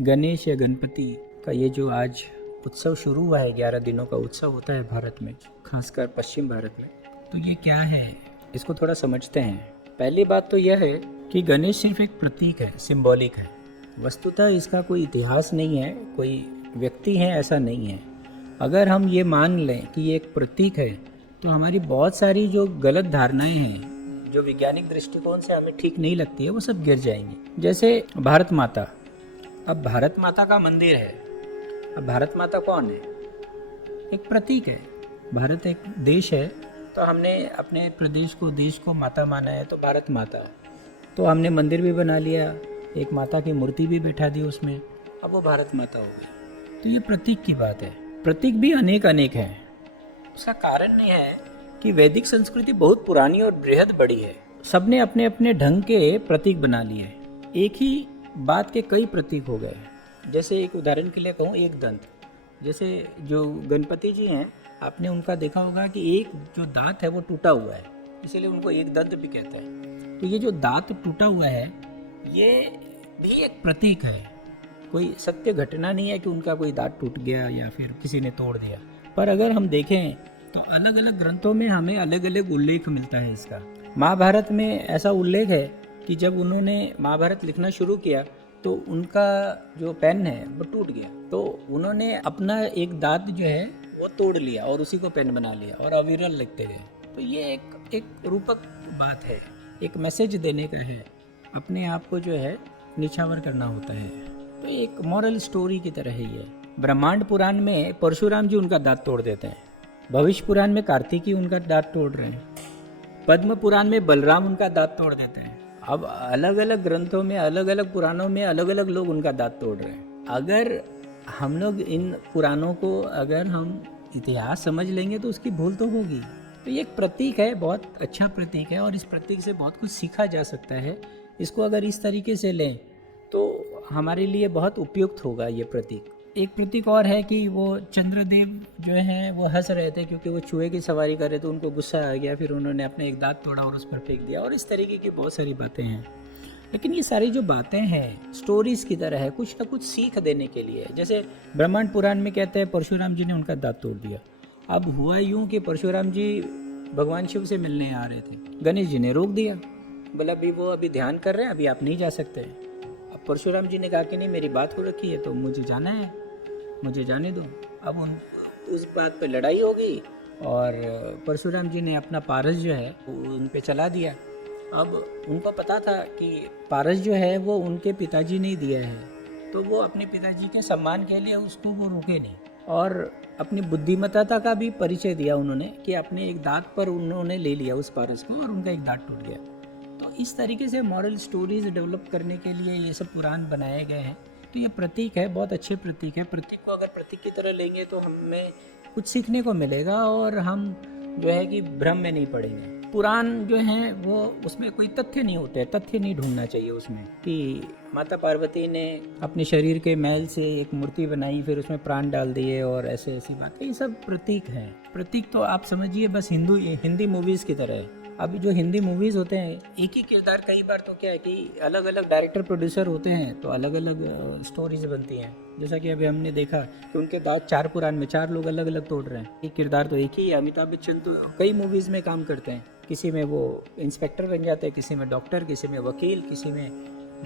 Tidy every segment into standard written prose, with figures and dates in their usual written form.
गणेश या गणपति का ये जो आज उत्सव शुरू हुआ है, 11 दिनों का उत्सव होता है भारत में, खासकर पश्चिम भारत में। तो ये क्या है, इसको थोड़ा समझते हैं। पहली बात तो यह है कि गणेश सिर्फ एक प्रतीक है, सिंबॉलिक है। वस्तुतः इसका कोई इतिहास नहीं है, कोई व्यक्ति है ऐसा नहीं है। अगर हम ये मान लें कि ये एक प्रतीक है तो हमारी बहुत सारी जो गलत धारणाएं हैं, जो वैज्ञानिक दृष्टिकोण से हमें ठीक नहीं लगती है, वो सब गिर जाएंगी। जैसे भारत माता, अब भारत माता का मंदिर है। अब भारत माता कौन है? एक प्रतीक है। भारत एक देश है, तो हमने अपने प्रदेश को, देश को माता माना है, तो भारत माता। तो हमने मंदिर भी बना लिया, एक माता की मूर्ति भी बैठा दी उसमें, अब वो भारत माता हो गई। तो ये प्रतीक की बात है। प्रतीक भी अनेक अनेक हैं। उसका कारण ये है कि वैदिक संस्कृति बहुत पुरानी और बृहद बड़ी है। सबने अपने अपने ढंग के प्रतीक बना लिए। एक ही बात के कई प्रतीक हो गए। जैसे एक उदाहरण के लिए कहूँ, एक दंत। जैसे जो गणपति जी हैं, आपने उनका देखा होगा कि एक जो दांत है वो टूटा हुआ है, इसीलिए उनको एक दंत भी कहते हैं। तो ये जो दांत टूटा हुआ है, ये भी एक प्रतीक है। कोई सत्य घटना नहीं है कि उनका कोई दांत टूट गया या फिर किसी ने तोड़ दिया। पर अगर हम देखें तो अलग अलग ग्रंथों में हमें अलग अलग उल्लेख मिलता है इसका। महाभारत में ऐसा उल्लेख है कि जब उन्होंने महाभारत लिखना शुरू किया तो उनका जो पेन है वो टूट गया, तो उन्होंने अपना एक दांत जो है वो तोड़ लिया और उसी को पेन बना लिया और अविरल लिखते गए। तो ये एक रूपक बात है, एक मैसेज देने का है, अपने आप को जो है निछावर करना होता है। तो एक मॉरल स्टोरी की तरह ही है। ब्रह्मांड पुराण में परशुराम जी उनका दांत तोड़ देते हैं, भविष्य पुराण में कार्तिकी उनका दांत तोड़ रहे हैं, पद्म पुराण में बलराम उनका दांत तोड़ देते हैं। अब अलग अलग ग्रंथों में, अलग अलग पुराणों में अलग अलग लोग उनका दांत तोड़ रहे हैं। अगर हम लोग इन पुराणों को, अगर हम इतिहास समझ लेंगे तो उसकी भूल तो होगी। तो ये एक प्रतीक है, बहुत अच्छा प्रतीक है और इस प्रतीक से बहुत कुछ सीखा जा सकता है। इसको अगर इस तरीके से लें तो हमारे लिए बहुत उपयुक्त होगा ये प्रतीक। एक प्रतीक और है कि वो चंद्रदेव जो हैं वो हंस रहे थे क्योंकि वो चूहे की सवारी कर रहे थे, उनको गुस्सा आ गया, फिर उन्होंने अपने एक दांत तोड़ा और उस पर फेंक दिया, और इस तरीके की बहुत सारी बातें हैं। लेकिन ये सारी जो बातें हैं स्टोरीज की तरह है, कुछ ना कुछ सीख देने के लिए। जैसे ब्रह्मांड पुराण में कहते हैं परशुराम जी ने उनका दांत तोड़ दिया। अब हुआ यूँ कि परशुराम जी भगवान शिव से मिलने आ रहे थे, गणेश जी ने रोक दिया, बोला अभी वो अभी ध्यान कर रहे हैं, अभी आप नहीं जा सकते। अब परशुराम जी ने कहा कि नहीं, मेरी बात हो रखी है तो मुझे जाना है, मुझे जाने दो। अब उस बात पे लड़ाई हो गई और परशुराम जी ने अपना पारस जो है उन पे चला दिया। अब उनको पता था कि पारस जो है वो उनके पिताजी ने दिया है, तो वो अपने पिताजी के सम्मान के लिए उसको वो रुके नहीं और अपनी बुद्धिमत्ता का भी परिचय दिया उन्होंने कि अपने एक दांत पर उन्होंने ले लिया उस पारस को और उनका एक दांत टूट गया। तो इस तरीके से मॉरल स्टोरीज डेवलप करने के लिए ये सब पुराण बनाए गए हैं। तो ये प्रतीक है, बहुत अच्छे प्रतीक है। प्रतीक को अगर प्रतीक की तरह लेंगे तो हमें कुछ सीखने को मिलेगा और हम जो है कि भ्रम में नहीं पड़ेंगे। पुराण जो हैं वो, उसमें कोई तथ्य नहीं होते, तथ्य नहीं ढूंढना चाहिए उसमें कि माता पार्वती ने अपने शरीर के मैल से एक मूर्ति बनाई, फिर उसमें प्राण डाल दिए और ऐसे ऐसी बातें। ये सब प्रतीक हैं। प्रतीक तो आप समझिए बस हिंदी मूवीज़ की तरह है। अभी जो हिंदी मूवीज़ होते हैं, एक ही किरदार, कई बार तो क्या है कि अलग अलग डायरेक्टर प्रोड्यूसर होते हैं, तो अलग अलग स्टोरीज बनती हैं। जैसा कि अभी हमने देखा कि उनके दांत 4 पुराण में 4 लोग अलग अलग तोड़ रहे हैं, एक किरदार तो एक ही है। अमिताभ बच्चन तो कई मूवीज़ में काम करते हैं, किसी में वो इंस्पेक्टर बन जाते हैं, किसी में डॉक्टर, किसी में वकील, किसी में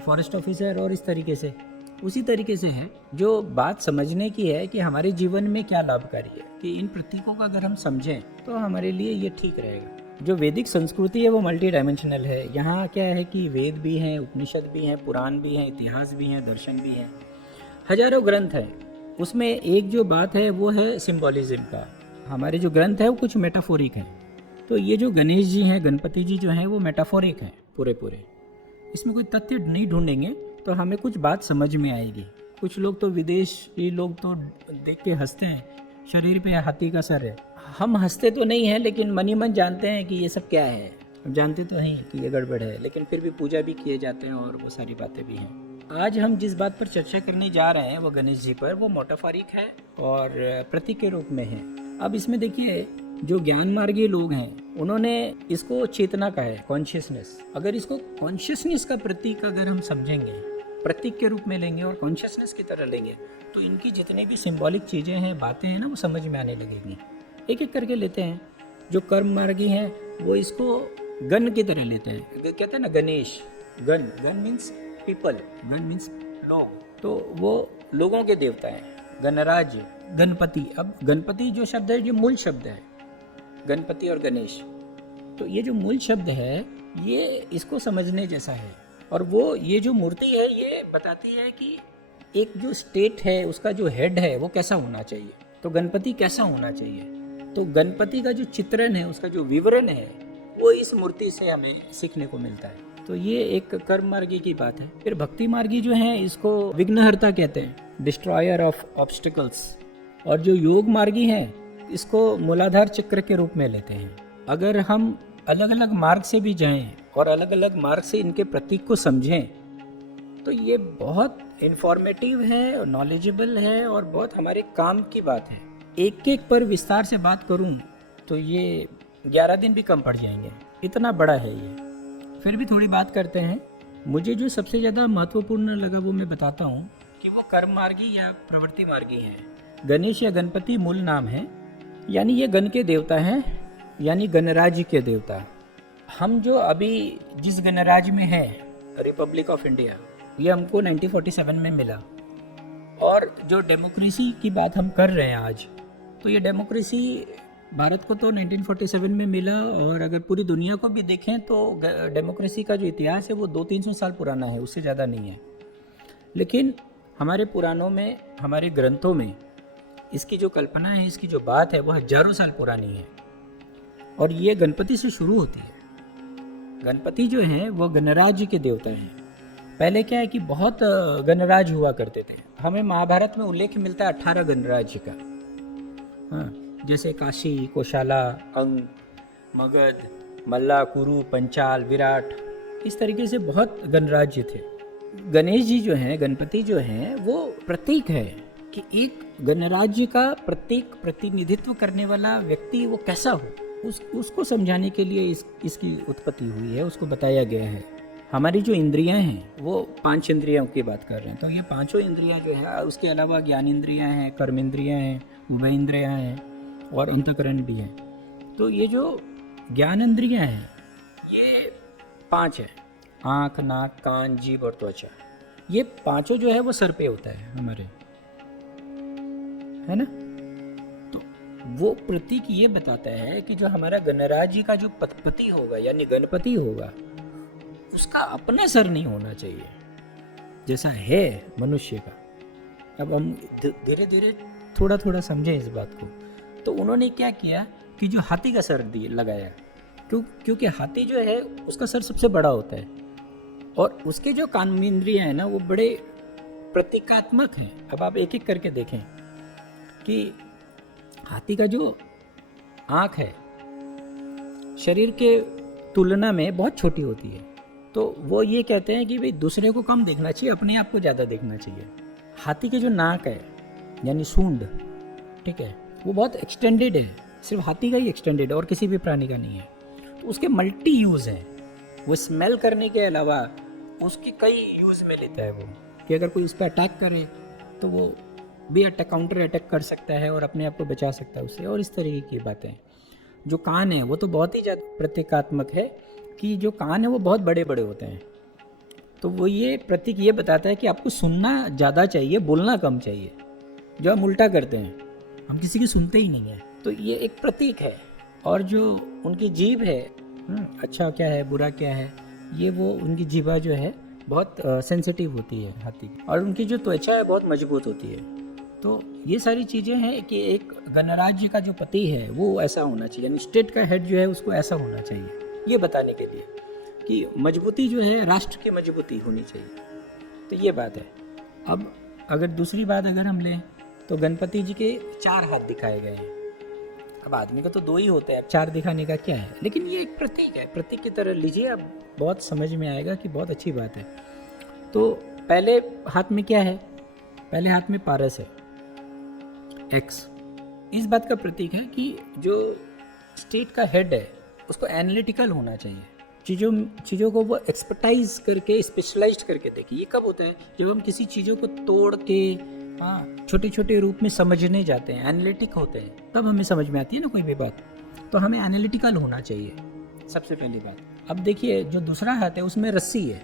फॉरेस्ट ऑफिसर, और इस तरीके से। उसी तरीके से है, जो बात समझने की है कि हमारे जीवन में क्या लाभकारी है, कि इन प्रतीकों का अगर हम समझें तो हमारे लिए ये ठीक रहेगा। जो वैदिक संस्कृति है वो मल्टी डायमेंशनल है। यहाँ क्या है कि वेद भी हैं, उपनिषद भी हैं, पुराण भी हैं, इतिहास भी हैं, दर्शन भी हैं, हजारों ग्रंथ हैं। उसमें एक जो बात है वो है सिंबॉलिज्म का। हमारे जो ग्रंथ है वो कुछ मेटाफोरिक हैं। तो ये जो गणेश जी हैं, गणपति जी जो हैं, वो मेटाफोरिक हैं पूरे। इसमें कोई तथ्य नहीं ढूंढेंगे तो हमें कुछ बात समझ में आएगी। कुछ लोग तो, विदेशी लोग तो देख के हंसते हैं, शरीर पे हाथी का सर है। हम हंसते तो नहीं है, लेकिन मन ही मन जानते हैं कि ये सब क्या है। हम जानते तो हैं कि ये गड़बड़ है, लेकिन फिर भी पूजा भी किए जाते हैं और वो सारी बातें भी हैं। आज हम जिस बात पर चर्चा करने जा रहे हैं वो गणेश जी पर, वो मेटाफोरिक है और प्रतीक के रूप में है। अब इसमें देखिए, जो ज्ञान मार्गी लोग हैं उन्होंने इसको चेतना कहा है, कॉन्शियसनेस। अगर इसको कॉन्शियसनेस का प्रतीक अगर हम समझेंगे प्रतीक के रूप में लेंगे और कॉन्शियसनेस की तरह लेंगे तो इनकी जितनी भी सिंबॉलिक चीज़ें हैं, बातें हैं ना, वो समझ में आने लगेंगी। एक एक करके लेते हैं। जो कर्म मार्गी हैं वो इसको गण की तरह लेते हैं। कहते हैं ना गणेश, गण, गण मीन्स पीपल, गण मीन्स लोग, तो वो लोगों के देवता हैं। गणराज, गणपति। अब गणपति जो शब्द है ये मूल शब्द है, गणपति और गणेश। तो ये जो मूल शब्द है ये इसको समझने जैसा है। और वो ये जो मूर्ति है ये बताती है कि एक जो स्टेट है उसका जो हेड है वो कैसा होना चाहिए। तो गणपति कैसा होना चाहिए, तो गणपति का जो चित्रण है, उसका जो विवरण है, वो इस मूर्ति से हमें सीखने को मिलता है। तो ये एक कर्म मार्गी की बात है। फिर भक्ति मार्गी जो है इसको विघ्नहर्ता कहते हैं, डिस्ट्रॉयर ऑफ ऑब्स्टिकल्स। और जो योग मार्गी है इसको मूलाधार चक्र के रूप में लेते हैं। अगर हम अलग अलग मार्ग से भी जाएं और अलग अलग मार्ग से इनके प्रतीक को समझें तो ये बहुत इन्फॉर्मेटिव है और नॉलेजेबल है और बहुत हमारे काम की बात है। एक एक पर विस्तार से बात करूं तो ये 11 दिन भी कम पड़ जाएंगे, इतना बड़ा है ये। फिर भी थोड़ी बात करते हैं। मुझे जो सबसे ज़्यादा महत्वपूर्ण लगा वो मैं बताता हूँ कि वो कर्म मार्गी या प्रवृत्ति मार्गी हैं। गणेश या गणपति मूल नाम है, यानी ये गण के देवता हैं, यानी गणराज्य के देवता। हम जो अभी जिस गणराज्य में है, रिपब्लिक ऑफ इंडिया, ये हमको 1947 में मिला। और जो डेमोक्रेसी की बात हम कर रहे हैं आज, तो ये डेमोक्रेसी भारत को तो 1947 में मिला। और अगर पूरी दुनिया को भी देखें तो डेमोक्रेसी का जो इतिहास है वो 200-300 साल पुराना है, उससे ज़्यादा नहीं है। लेकिन हमारे पुराणों में, हमारे ग्रंथों में इसकी जो कल्पना है, इसकी जो बात है वो हजारों साल पुरानी है। और ये गणपति से शुरू होती है। गणपति जो है वो गणराज्य के देवता हैं। पहले क्या है कि बहुत गणराज्य हुआ करते थे। हमें महाभारत में उल्लेख मिलता है 18 गणराज्य का। हाँ, जैसे काशी, कोशाला, अंग, मगध, मल्ला, कुरु, पंचाल, विराट, इस तरीके से बहुत गणराज्य थे। गणेश जी जो हैं, गणपति जो हैं, वो प्रतीक है कि एक गणराज्य का प्रतीक, प्रतिनिधित्व करने वाला व्यक्ति वो कैसा हो, उसको समझाने के लिए इसकी उत्पत्ति हुई है, उसको बताया गया है। हमारी जो इंद्रियां हैं वो 5 इंद्रियों की बात कर रहे हैं। तो ये पांचों इंद्रियां जो है, उसके अलावा ज्ञान इंद्रियां हैं, कर्म इंद्रियां हैं, उभय इंद्रियां हैं और अंतःकरण भी हैं। तो ये जो ज्ञान इंद्रियां हैं ये 5 है, आँख, नाक, कान, जीभ और त्वचा। ये पांचों जो है वो सर पे होता है हमारे, है ना। तो वो प्रतीक ये बताता है कि जो हमारा गणराज्य का जो पति होगा, यानी गणपति होगा, उसका अपना सर नहीं होना चाहिए जैसा है मनुष्य का। अब हम धीरे धीरे थोड़ा थोड़ा समझें इस बात को। तो उन्होंने क्या किया कि जो हाथी का सर लगाया, क्योंकि हाथी जो है उसका सर सबसे बड़ा होता है और उसके जो कानेंद्रियां हैं ना वो बड़े प्रतीकात्मक हैं। अब आप एक एक करके देखें कि हाथी का जो आँख है शरीर के तुलना में बहुत छोटी होती है। तो वो ये कहते हैं कि भाई दूसरे को कम देखना चाहिए, अपने आप को ज़्यादा देखना चाहिए। हाथी के जो नाक है यानी सूंड, ठीक है, वो बहुत एक्सटेंडेड है, सिर्फ हाथी का ही एक्सटेंडेड है और किसी भी प्राणी का नहीं है। तो उसके मल्टी यूज़ हैं। वो स्मेल करने के अलावा उसकी कई यूज़ में लेता है वो, कि अगर कोई उस पर अटैक करे तो वो भी काउंटर अटैक कर सकता है और अपने आप को बचा सकता है उससे, और इस तरीके की बातें। जो कान है वो तो बहुत ही ज़्यादा प्रतीकात्मक है कि जो कान है वो बहुत बड़े बड़े होते हैं। तो वो ये प्रतीक ये बताता है कि आपको सुनना ज़्यादा चाहिए, बोलना कम चाहिए। जो हम उल्टा करते हैं, हम किसी की सुनते ही नहीं है। तो ये एक प्रतीक है। और जो उनकी जीभ है, अच्छा क्या है बुरा क्या है, ये वो उनकी जीभा जो है बहुत सेंसिटिव होती है हाथी की, और उनकी जो त्वचा है बहुत मजबूत होती है। तो ये सारी चीज़ें हैं कि एक गणराज्य का जो पति है वो ऐसा होना चाहिए, यानी स्टेट का हेड जो है उसको ऐसा होना चाहिए, ये बताने के लिए कि मजबूती जो है राष्ट्र की मजबूती होनी चाहिए। तो ये बात है। अब अगर दूसरी बात अगर हम लें तो गणपति जी के 4 हाथ दिखाए गए हैं। अब आदमी का तो 2 ही होते हैं, 4 दिखाने का क्या है, लेकिन ये एक प्रतीक है, प्रतीक की तरह लीजिए, अब बहुत समझ में आएगा कि बहुत अच्छी बात है। तो पहले हाथ में क्या है, पहले हाथ में पारस है, एक्स। इस बात का प्रतीक है कि जो स्टेट का हेड है उसको एनालिटिकल होना चाहिए, चीज़ों को वो एक्सपर्टाइज करके स्पेशलाइज्ड करके देखे। ये कब होता है? जब हम किसी चीज़ों को तोड़ के छोटे छोटे रूप में समझने जाते हैं, एनालिटिक होते हैं, तब हमें समझ में आती है ना कोई भी बात। तो हमें एनालिटिकल होना चाहिए सबसे पहली बात। अब देखिए, जो दूसरा हाथ है उसमें रस्सी है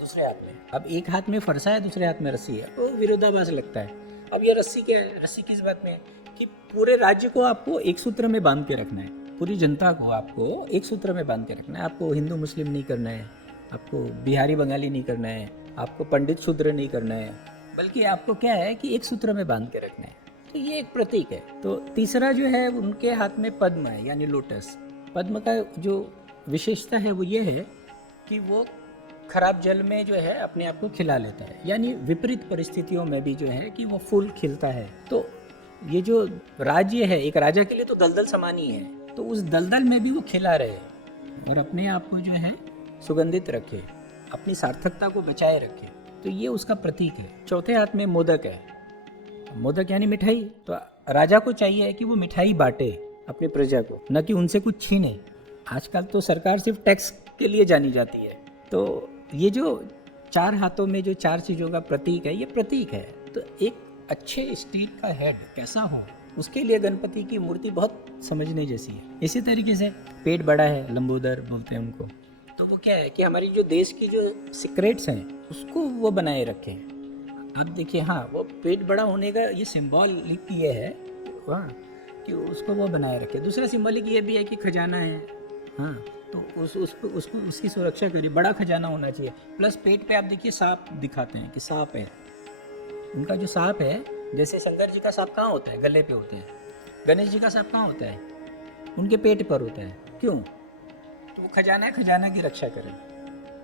दूसरे हाथ में। अब एक हाथ में फरसा है, दूसरे हाथ में रस्सी है, तो विरोधाभास लगता है। अब ये रस्सी क्या है? रस्सी किस बात में है? कि पूरे राज्य को आपको एक सूत्र में बांध के रखना है, पूरी जनता को आपको एक सूत्र में बांध के रखना है। आपको हिंदू मुस्लिम नहीं करना है, आपको बिहारी बंगाली नहीं करना है, आपको पंडित शूद्र नहीं करना है, बल्कि आपको क्या है कि एक सूत्र में बांध के रखना है। तो ये एक प्रतीक है। तो तीसरा जो है, उनके हाथ में पद्म है, यानी लोटस। पद्म का जो विशेषता है वो ये है कि वो खराब जल में जो है अपने आप को खिला लेता है, यानी विपरीत परिस्थितियों में भी जो है कि वो फूल खिलता है। तो ये जो राज्य है, एक राजा के लिए तो दलदल समान ही है, तो उस दलदल में भी वो खिला रहे और अपने आप को जो है सुगंधित रखे, अपनी सार्थकता को बचाए रखे। तो ये उसका प्रतीक है। चौथे हाथ में मोदक है। मोदक यानी मिठाई। तो राजा को चाहिए कि वो मिठाई बांटे अपनी प्रजा को, न कि उनसे कुछ छीने। आजकल तो सरकार सिर्फ टैक्स के लिए जानी जाती है। तो ये जो चार हाथों में जो चार चीज़ों का प्रतीक है, ये प्रतीक है। तो एक अच्छे स्टेट का हेड कैसा हो, उसके लिए गणपति की मूर्ति बहुत समझने जैसी है। इसी तरीके से पेट बड़ा है, लंबोदर बोलते हैं उनको। तो वो क्या है कि हमारी जो देश की जो सीक्रेट्स हैं उसको वो बनाए रखे। अब देखिए, वो पेट बड़ा होने का ये सिंबॉलिक ये है कि उसको वो बनाए रखे। दूसरा सिंबॉलिक ये भी है कि खजाना है, तो उसको उसकी सुरक्षा करिए। बड़ा खजाना होना चाहिए। प्लस पेट पे आप देखिए सांप दिखाते हैं कि सांप है। उनका जो सांप है, जैसे शंकर जी का सांप कहाँ होता है? गले पे होते हैं। गणेश जी का सांप कहाँ होता है? उनके पेट पर होता है। क्यों? तो वो खजाना है, खजाना की रक्षा करें।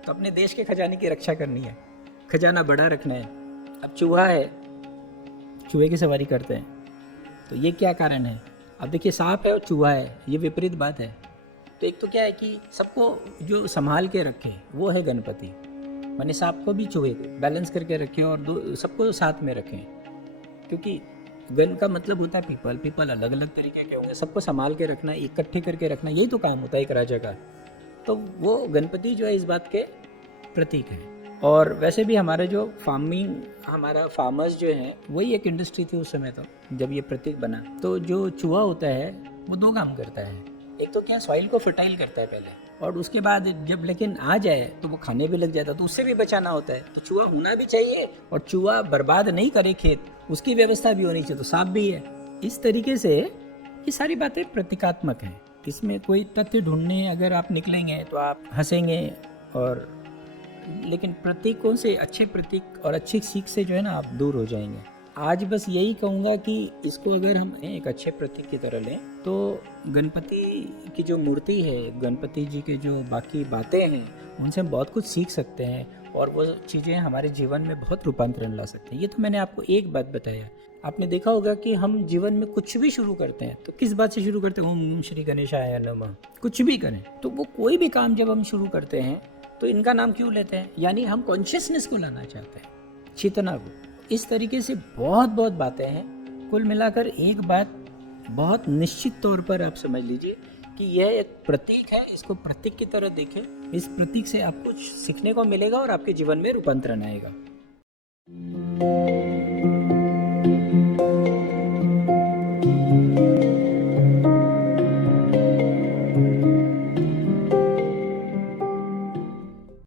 तो अपने देश के खजाने की रक्षा करनी है, खजाना बड़ा रखना है। अब चूहा है, चूहे की सवारी करते हैं, तो ये क्या कारण है? अब देखिए, सांप है और चूहा है, ये विपरीत बात है। तो एक तो क्या है कि सबको जो संभाल के रखे वो है गणपति, माने सांप को भी चूहे को बैलेंस करके रखें और दो सबको साथ में रखें। क्योंकि गण का मतलब होता है पीपल। पीपल अलग अलग तरीके के होंगे, सबको संभाल के रखना, इकट्ठे करके रखना, यही तो काम होता है एक राजा का। तो वो गणपति जो है इस बात के प्रतीक है। और वैसे भी हमारा जो हमारा फार्मर्स जो है वही एक इंडस्ट्री थी उस समय, तो जब ये प्रतीक बना। तो जो चूहा होता है वो दो काम करता है। एक तो क्या, सॉइल को फर्टाइल करता है पहले, और उसके बाद जब लेकिन आ जाए तो वो खाने भी लग जाता है, तो उससे भी बचाना होता है। तो चूहा होना भी चाहिए, और चूहा बर्बाद नहीं करे खेत, उसकी व्यवस्था भी होनी चाहिए। तो सांप भी है। इस तरीके से ये सारी बातें प्रतीकात्मक हैं। इसमें कोई तथ्य ढूंढने अगर आप निकलेंगे तो आप हंसेंगे, और लेकिन प्रतीकों से, अच्छे प्रतीक और अच्छी सीख से जो है ना, आप दूर हो जाएंगे। आज बस यही कहूँगा कि इसको अगर हम एक अच्छे प्रतीक की तरह लें, तो गणपति की जो मूर्ति है, गणपति जी के जो बाकी बातें हैं, उनसे हम बहुत कुछ सीख सकते हैं, और वो चीज़ें हमारे जीवन में बहुत रूपांतरण ला सकते हैं। ये तो मैंने आपको एक बात बताया। आपने देखा होगा कि हम जीवन में कुछ भी शुरू करते हैं तो किस बात से शुरू करते हैं? ओम श्री गणेशाय नमः। कुछ भी करें तो वो कोई भी काम जब हम शुरू करते हैं तो इनका नाम क्यों लेते हैं? यानी हम कॉन्शियसनेस को लाना चाहते हैं, चेतना को। इस तरीके से बहुत बहुत बातें हैं। कुल मिलाकर एक बात बहुत निश्चित तौर पर आप समझ लीजिए कि यह एक प्रतीक है। इसको प्रतीक की तरह देखें। इस प्रतीक से आपको कुछ सीखने को मिलेगा और आपके जीवन में रूपांतरण आएगा।